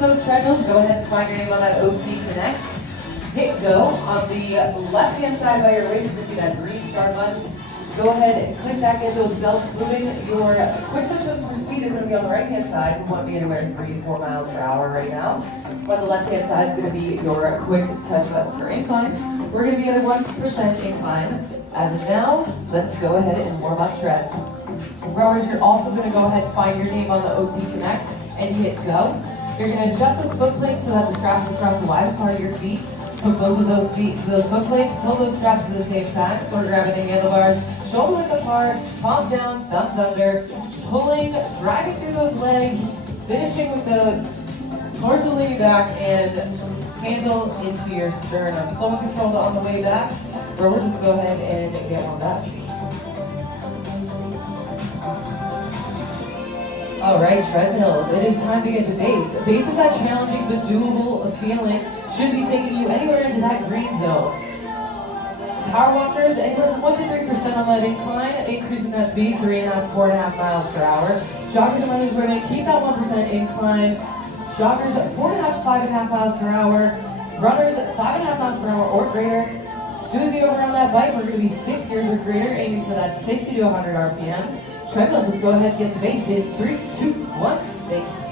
to those treadmills, go ahead and find your name on that OT Connect. Hit go on the left-hand side by your waist, click that green start button. Go ahead and click that, get those belts moving. Your quick touch button for speed is going to be on the right-hand side. We want to be anywhere from 3 to 4 miles per hour right now. On the left-hand side is going to be your quick touch buttons for incline. We're going to be at a 1% incline. As of now, let's go ahead and warm up treads. Rowers, you're also going to go ahead and find your name on the OT Connect and hit go. You're going to adjust those foot plates so that the strap is across the widest part of your feet. Put both of those feet to those foot plates, pull those straps at the same time. We're grabbing the handlebars, shoulder width apart, palms down, thumbs under, pulling, dragging through those legs, finishing with the torso leaning back and handle into your sternum. Slow and controlled on the way back. Rowers, let's go ahead and get warmed up. All right, treadmills, it is time to get to base. Base is that challenging but doable feeling. Should be taking you anywhere into that green zone. Power walkers, anywhere from 1 to 3% on that incline, increasing that speed, 3.5, 4.5 miles per hour. Joggers and runners, we're going to keep that 1% incline. Joggers, 4.5 to 5.5 miles per hour. Runners, 5.5 miles per hour or greater. Susie over on that bike, we're going to be 6 gears or greater, aiming for that 60 to 100 RPMs. Treadmills, let's go ahead and get to base in 3, 2, 1, base.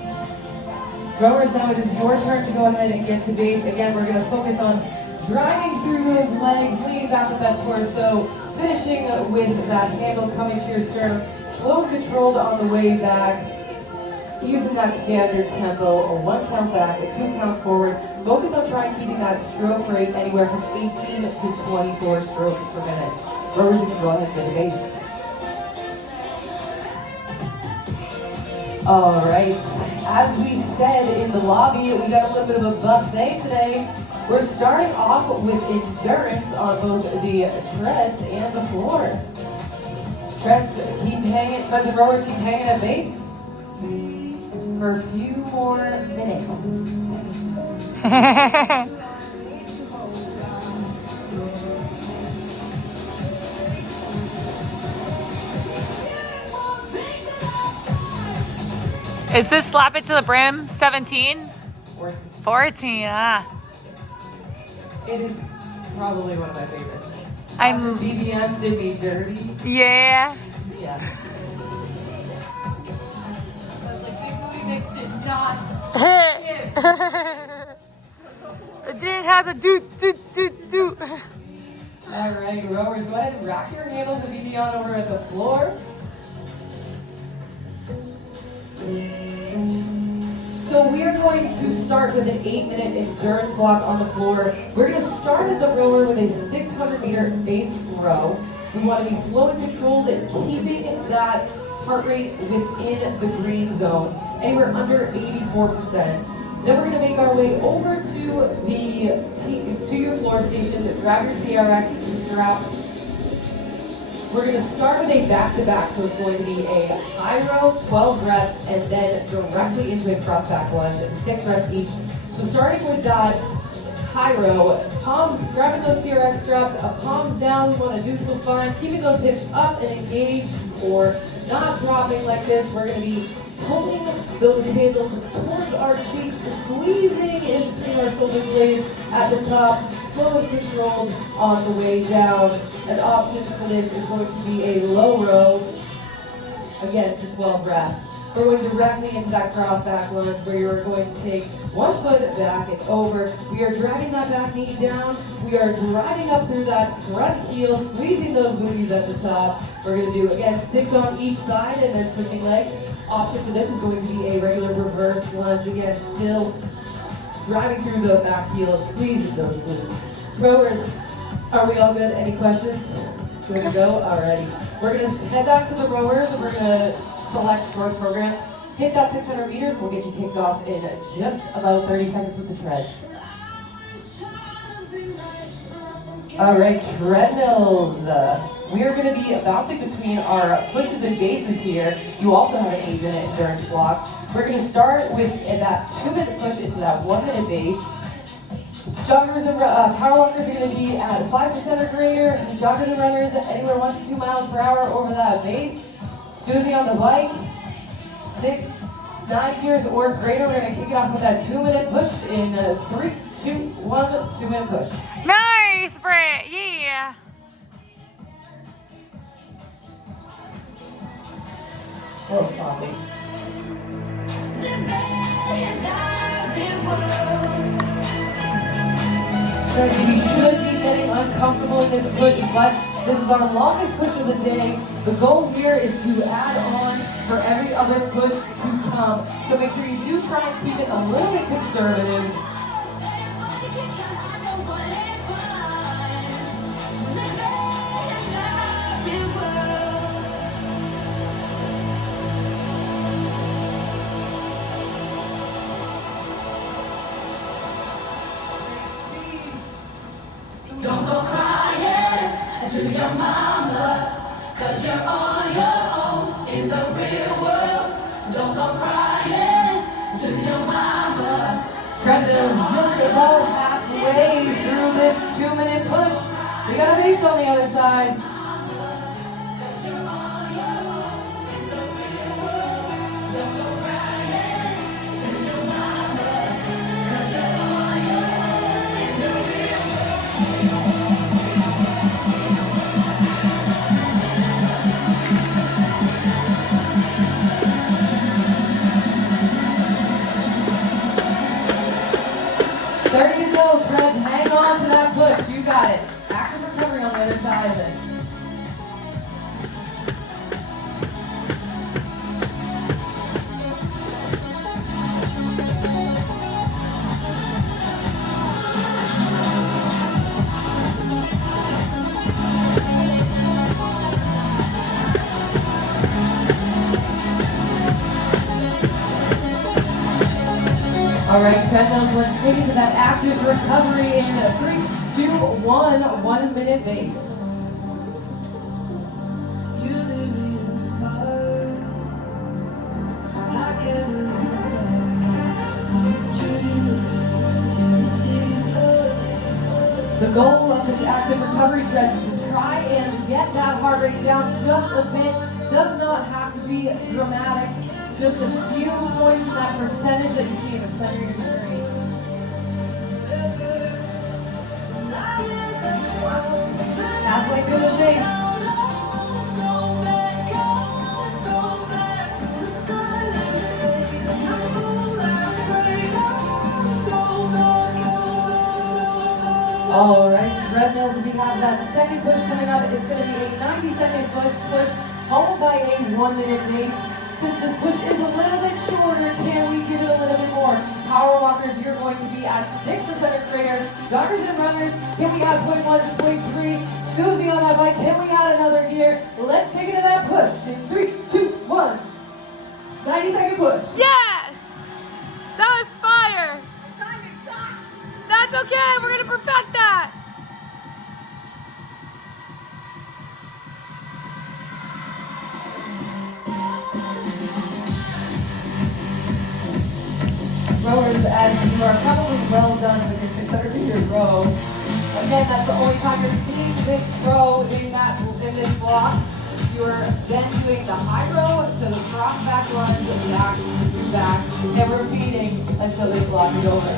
Rowers, now it is your turn to go ahead and get to base. Again, we're going to focus on driving through those legs, leaning back with that torso, finishing with that handle coming to your sternum, slow and controlled on the way back, using that standard tempo, a 1 count back, a 2 counts forward. Focus on trying keeping that stroke rate anywhere from 18 to 24 strokes per minute. Rowers, you can go ahead and get to base. All right, as we said in the lobby, we got a little bit of a buffet today. We're starting off with endurance on both the treads and the floor. Treads keep hanging, treads and rowers keep hanging at base for a few more minutes. Seconds. Is this slap it to the brim 17? 14, ah. It is probably one of my favorites. I'm BBM did me dirty. Yeah. Yeah. I was like, we mixed it not. It didn't have the do. All right, rowers, go ahead and rack your handles and BB on over at the floor. So we are going to start with an 8-minute endurance block on the floor. We're going to start at the rower with a 600-meter base row. We want to be slow and controlled and keeping that heart rate within the green zone, anywhere under 84%. Then we're going to make our way over to your floor station, grab your TRX straps. We're going to start with a back-to-back, so it's going to be a high row, 12 reps, and then directly into a cross-back lunge, 6 reps each. So starting with that high row, palms, grabbing those TRX straps, palms down, we want a neutral spine, keeping those hips up and engaged, or not dropping like this. We're going to be pulling those handles towards our cheeks, squeezing in between our shoulder blades at the top, slow and controlled on the way down. An option for this is going to be a low row, again for 12 reps. We're going directly into that cross back lunge where you're going to take 1 foot back and over. We are dragging that back knee down. We are driving up through that front heel, squeezing those booties at the top. We're going to do, again, 6 on each side and then switching legs. Option for this is going to be a regular reverse lunge. Again, still driving through the back heel, squeezing those glutes. Rowers, are we all good? Any questions? Good to go? Alrighty. We're going to head back to the rowers and we're going to select stroke program. Hit that 600 meters. We'll get you kicked off in just about 30 seconds with the treads. Alright, treadmills. We are going to be bouncing between our pushes and bases here. You also have an 8-minute endurance block. We're going to start with that 2-minute push into that 1-minute base. Joggers and power walkers are going to be at 5% or greater. Joggers and runners anywhere 1 to 2 miles per hour over that base. Susie on the bike. 6, 9 years or greater. We're gonna kick it off with that 2-minute push in 3, 2, 1, 2-minute push. Nice, Britt. Yeah. A little sloppy. You should be getting uncomfortable in this push, but this is our longest push of the day. The goal here is to add on for every other push to come. So make sure you do try and keep it a little bit conservative. Don't go crying to your mama, 'cause you're on your own in the real world. Don't go crying to your mama. Treadmill's just about halfway through this 2-minute push. We got a base on the other side. Treads, hang on to that push. You got it. Active recovery on the other side of this. All right, treadmills, let's take it to that active recovery in 3, 2, 1, 1-minute base. You leave me in the stars, like heaven in the dark. I'm a dreamer till the deeper. The goal of this active recovery tread is to try and get that heart rate down just a bit. Does not have to be dramatic. Just a few points in that percentage that you see in the center of your screen. Halfway through the base. All right, treadmills, we have that second push coming up. It's going to be a 90-second push followed by a 1-minute base. Since this push is a little bit shorter, can we give it a little bit more? Power walkers, you're going to be at 6% or greater. Joggers and runners, can we add 0.1 to 0.3? Susie on that bike, can we add another gear? Let's take it to that push in 3, 2, 1. 90-second push. Yes! That was fire! That's okay, we're gonna perfect that! Rowers, as you are probably well done with your 600-meter row. Again, that's the only time you're seeing this row in this block. You're then doing the high row to the cross back lunge and the back to back, and repeating until they block it over.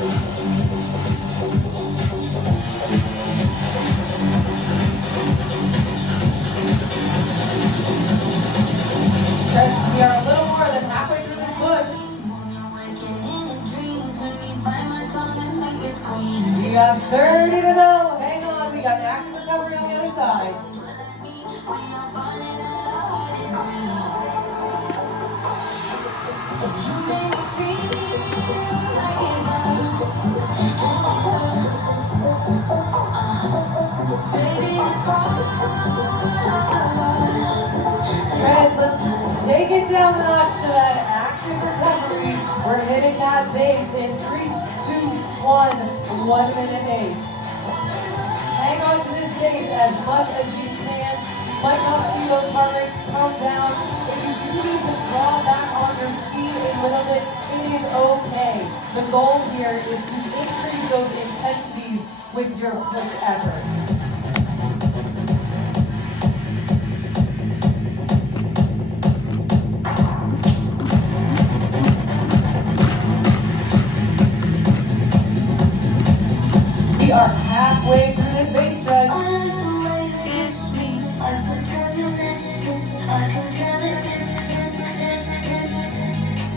We are a little more than halfway through this push. We got 30 to go. Hang on, we got active recovery on the other side. Friends, let's take it down a notch to that active recovery. We're hitting that base in 3, 2, 1, 1-minute base. Hang on to this base as much as you can. Might not see those heart rates come down. If you do need to draw back on your speed a little bit, it is okay. The goal here is to increase those intensities with your push efforts. halfway through this base stretch. I like the way you kiss me. I can tell you listen. I can tell it listen.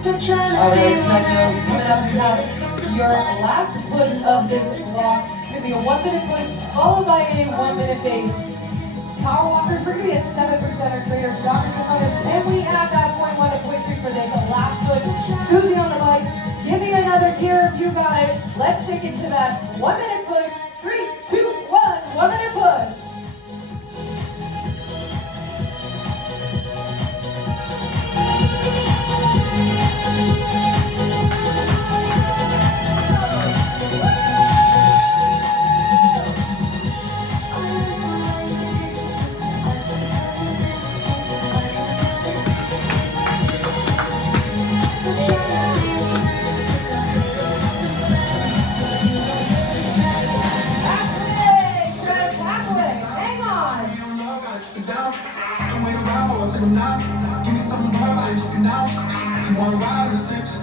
I'm trying to Alright, be treadmills romantic. coming up. You have your last push of this block. It's going to be a 1 minute push followed by a 1 minute base. Power walkers, we're going to be at 7% or greater. Joggers will come in, and we have that point one of quick for this. The last push. Susie on the mic. Give me another gear if you got it. Let's take it to that 1 minute push. 3, 2, 1. 1 minute push. Give me some love, I ain't talking now. You wanna ride in the six,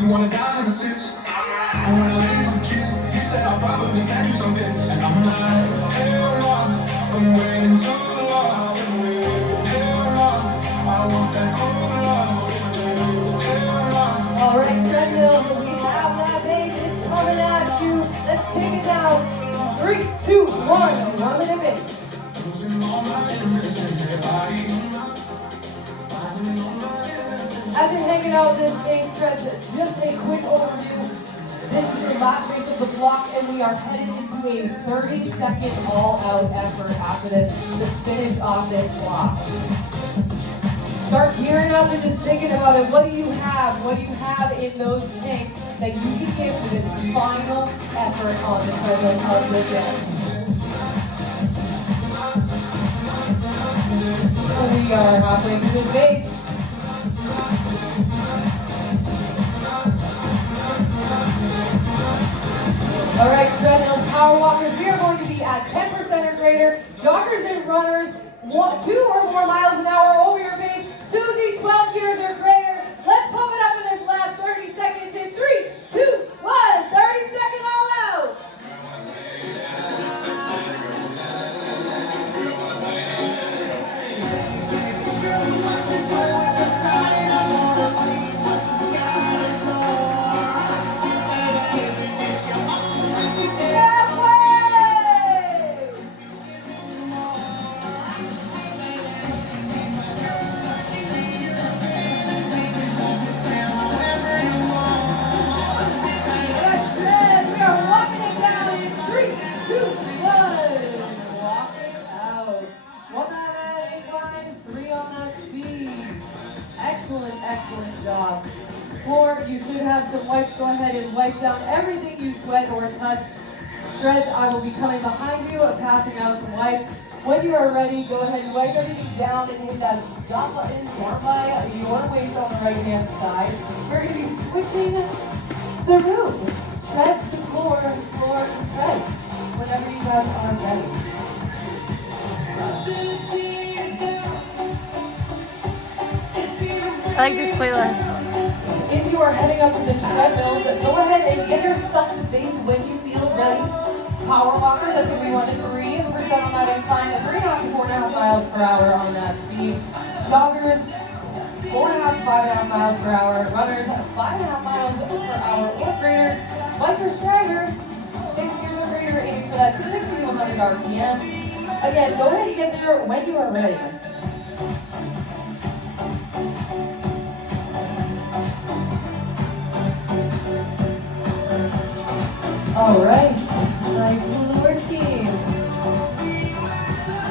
you wanna die in the six. I wanna leave with a kiss. You said I'll probably send you some pics, and I'm like, hell no, I'm waiting too long. Hell no, I want that cool love. Hell no. All right, treadmills, we have that base. It's coming at you. Let's take it down. 3, 2, 1. 1 minute base. Losing all my innocence, everybody. As you're hanging out this base stretch, just a quick overview. This is your last race of the block, and we are headed into a 30-second all-out effort after this to finish off this block. Start gearing up and just thinking about it. What do you have? What do you have in those tanks that you can give to this final effort on the treadmill of the day? We are halfway through this base. All right, treadmill power walkers, we are going to be at 10% or greater. Joggers and runners, 2 or more miles an hour over your base. Susie, 12 gears or greater. Let's pump it up in this last 30 seconds in 3, 2, 1. 30-second all out. Excellent job. Floor, you should have some wipes. Go ahead and wipe down everything you sweat or touched. Shreds, I will be coming behind you, passing out some wipes. When you are ready, go ahead and wipe everything down and hit that stop button down by your waist on the right-hand side. We're going to be switching the room. Shreds to floor, floor to shreds. Whenever you guys are ready. I like this playlist. If you are heading up to the treadmills, go ahead and get yourself to base when you feel ready. Power walkers, that's going to be 1 to 3% on that incline, 3.5 to 4.5 miles per hour on that speed. Joggers, 4.5 to 5.5 miles per hour. Runners, 5.5 miles per hour or greater. Biker strider, 6 gears or greater, aiming for that 60 to 100 RPM. Again, go ahead and get there when you are ready. All right, my floor team.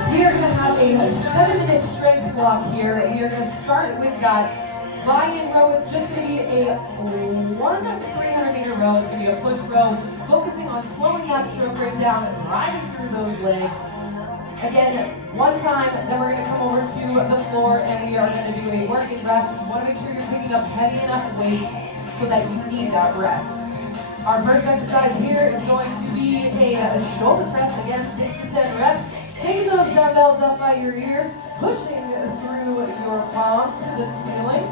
We are going to have a 7-minute strength block here. We are going to start with that buy-in row. It's just going to be a 300-meter row. It's going to be a push row, focusing on slowing that stroke rate down and riding through those legs. Again, one time, then we're going to come over to the floor and we are going to do a working rest. You want to make sure you're picking up heavy enough weights so that you need that rest. Our first exercise here is going to be a shoulder press, again, 6 to 10 reps. Taking those dumbbells up by your ears, pushing through your palms to the ceiling,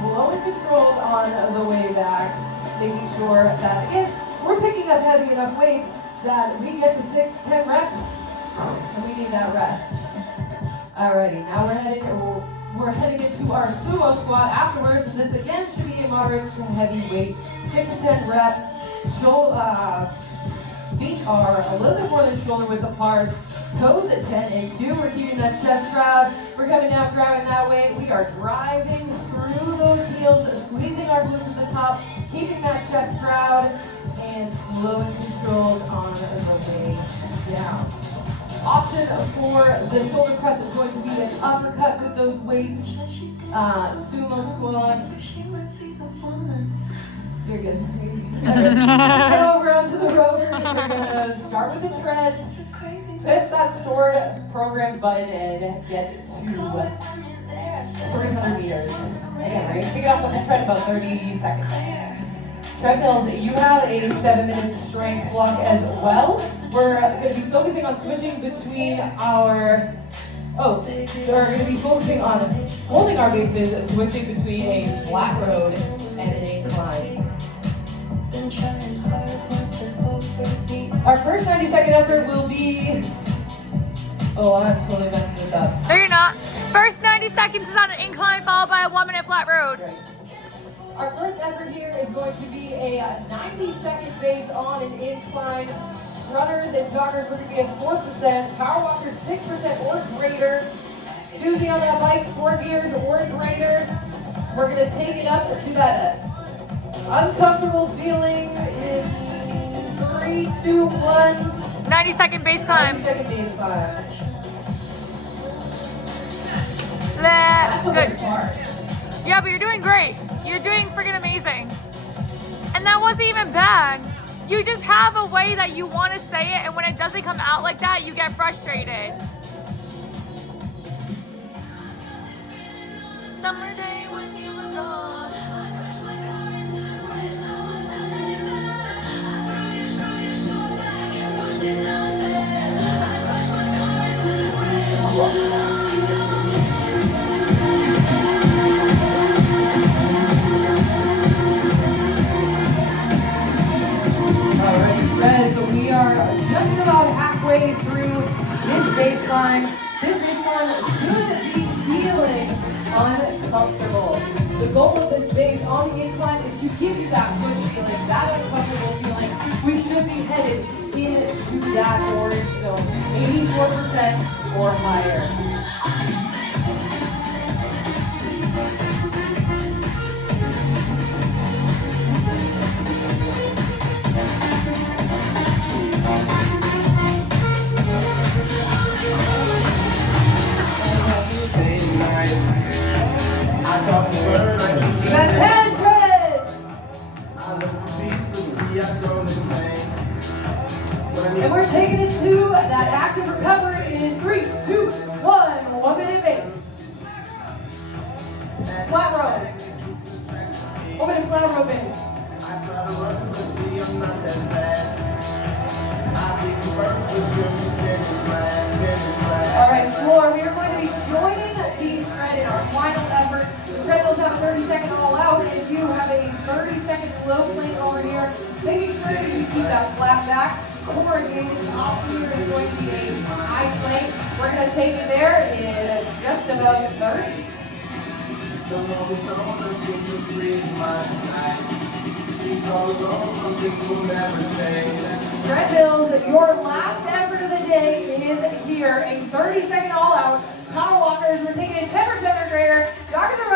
slow and controlled on the way back, making sure that if we're picking up heavy enough weights, that we get to 6 to 10 reps, and we need that rest. Alrighty, now we're heading into our sumo squat afterwards. This again should be a moderate to heavy weight, 6 to 10 reps. Feet are a little bit more than shoulder width apart. Toes at 10 and 2. We're keeping that chest proud. We're coming down, grabbing that weight. We are driving through those heels, squeezing our glutes at the top, keeping that chest proud, and slow and controlled on the way down. Option for the shoulder press is going to be an uppercut with those weights. Sumo squat. You're good. Head over onto the rower. We're gonna start with the treads. Press that stored programs button and get to 300 meters. Again, we're gonna kick it off on the tread about 30 seconds. Treadmills, you have a 7-minute strength block as well. We're going to be focusing on switching between our, we're going to be focusing on holding our bases, switching between a flat road and an incline. Our first 90-second effort will be, I'm totally messing this up. No, you're not. First 90 seconds is on an incline followed by a 1-minute flat road. Right. Our first effort here is going to be a 90-second base on an incline. Runners and joggers, we're going to be at 4%. Power walkers, 6% or greater. Susie on that bike, 4 gears or greater. We're going to take it up to that uncomfortable feeling in 3, 2, 1. 90-second base climb. 90-second base climb. That's a good. good part. Yeah, but you're doing great. You're doing freaking amazing. And that wasn't even bad. You just have a way that you want to say it, and when it doesn't come out like that, you get frustrated. Summer day when you were gone. We are just about halfway through this baseline. This baseline should be feeling uncomfortable. The goal of this base on the incline is to give you that good feeling, that uncomfortable feeling. We should be headed into that orange zone, 84% or higher. And we're taking it to that active recovery in 3, 2, 1. 1-minute base. Flat row. 1-minute flat row base. I try to run, but see I'm not that fast. I think first, but sure to finish last. All right, floor. We are going to be joining the tread in our final effort. The treadmills have a 30-second all out, and you have a 30-second low plank over here. Making sure that you keep that flat back. Core engaged. Option here is going to be a high plank. We're going to take it there in just about 30. Don't always on the super free my night. He's all alone, some things will never change. Treadmills, your last effort of the day is here. A 30-second all out. Power walkers, we're taking it 10% or greater. Joggers are